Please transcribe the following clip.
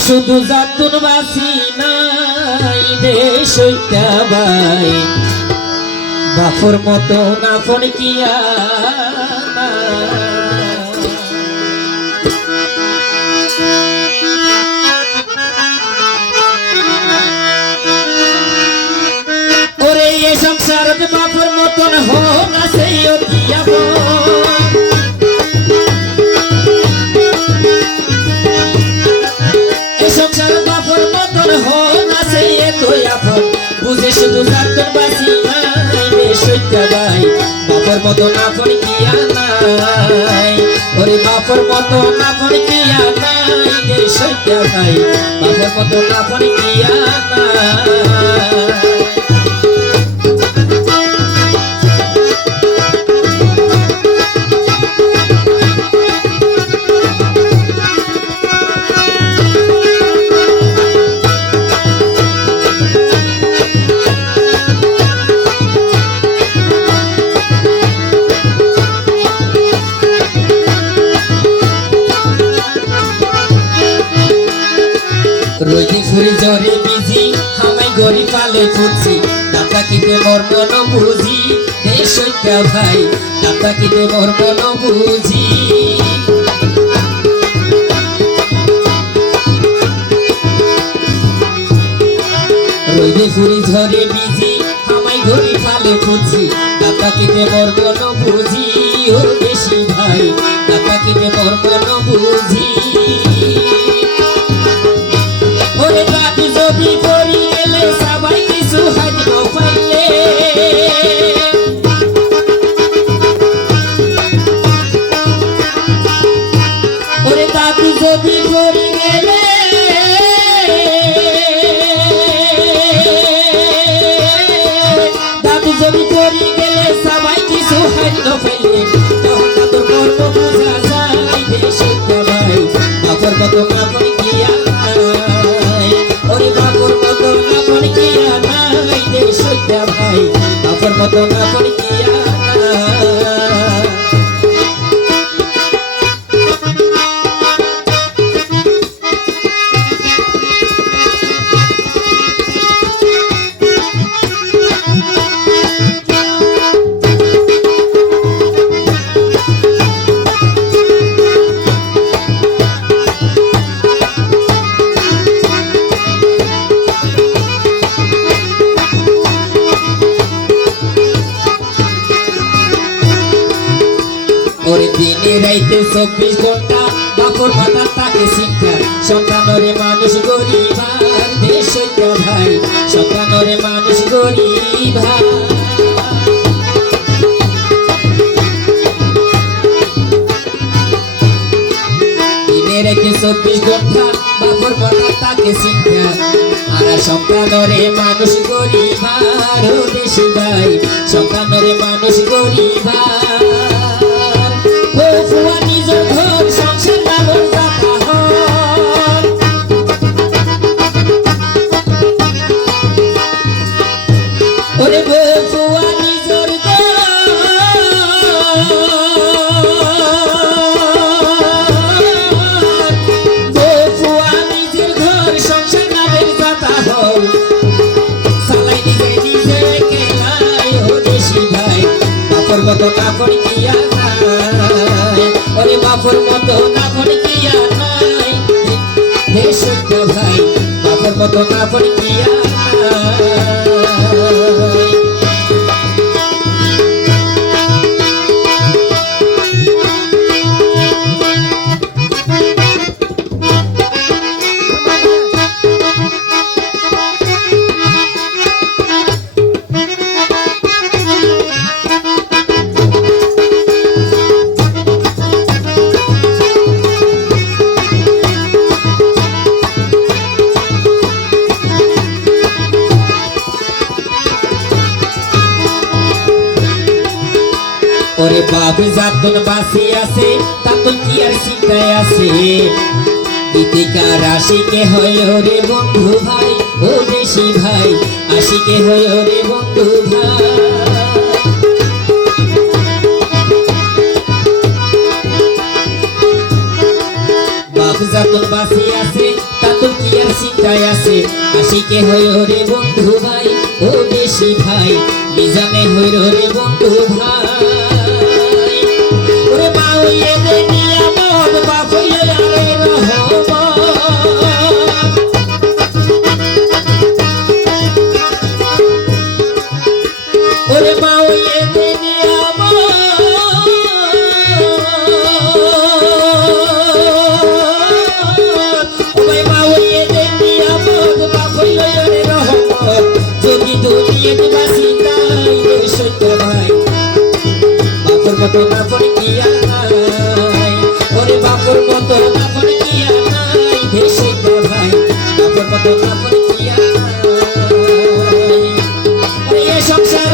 শুধু জাতুন বাসি নাই দেশ ভাই বাফর মতো নাফন কিয়া ওরে এ সংসারত বাফর মতন হো না সেই অতিয়া সংসার বাপর মতন হো না সে তুই আপন বুঝে শুধু জাতুন বাসি নাই সত্যা ভাই বাপর মতন আপন কিয়া নাই ওরে বাপর মতন আপন কিয়া নাই সত্যা ভাই বাপর মতন আপন কিয়া নাই রোজি ফুরি জরে বিজি হামাই গরি পালে ফুটছি দাতা কিতে মোর মন বুঝি দেশ ভাই দাতা কিতে মোর মন বুঝি রোজি ফুরি ঝরে বিজি হামাই গরি পালে ফুটছি দাতা কিতে মোর মন বুঝি ও দেশি ভাই দাতা কিতে মোর মন বুঝি ওরে দাদু যদি পড়ি গেলে সবাই কিছু হাজিব পাইলে ওরে দাদু যদি পড়ি গেলে দাদু যদি পড়ি গেলে সবাই কিছু হাজিব পাইলে তখন দাদুর কর্ম বোঝা যায় দেশ ভাই বাপর কত কাপড় কিয়া ওরে বাপর মতন আপন কিয়া নাই দেশ ভাই বাপর মতন আপন কিয়া ওরে দিনে রাইতে 24 ঘন্টা বাপর ভাতা তাকে শিক্ষা সন্তানরে মানুষ গরিব দেশ ভাই সন্তানরে মানুষ গরিব দিনে রাইতে 24 ঘন্টা বাপর ভাতা তাকে শিক্ষা আর সন্তানরে মানুষ গরিব দেশ ভাই সন্তানরে মানুষ গরিব নিজের ঘর সংসার নামর যাতা হন ওরে বউয়া নিজের বউয়া নিজের ঘর সংসার নামের যাতা হন সালাই নিজে নিজে কেলাই ও দেশি ভাই বাপর মতো কাপড় কিয়া ওরে বাপর মতো কাপড় কিয়া নাই দেশ ভাই বাপর মতো কাপড় কিয়া ওরে বাবু জাতুন বাসি আছে তাতুন কি আর চিন্তায় আছে গীতিকার আশিকে হয় রে বন্ধু ভাই ও দেশি ভাই আশিকে হয় রে বন্ধু ভাই বাবু জাতুন বাসি আছে তাতুন আশিকে হইল রে বন্ধু ভাই ও দেশি ভাই মিজানে হইল রে বন্ধু ভাই ওরে মা হইয়ে দে নিয়ামত বাপ হইলে আরে রহমত ওরে মা হইয়ে দে নিয়ামত ওরে মা হইয়ে দে নিয়ামত বাপ হইলে আরে রহমত যদি দুনিয়া বাসি তাই সত্য ভাই বাপর মতো না পড়ে কি আর নাই ওরে বাপর মতো না পড়ে কি আর নাই ভেসে তো ভাই বাপর মতো না পড়ে কি আর নাই ওরে এ সংসার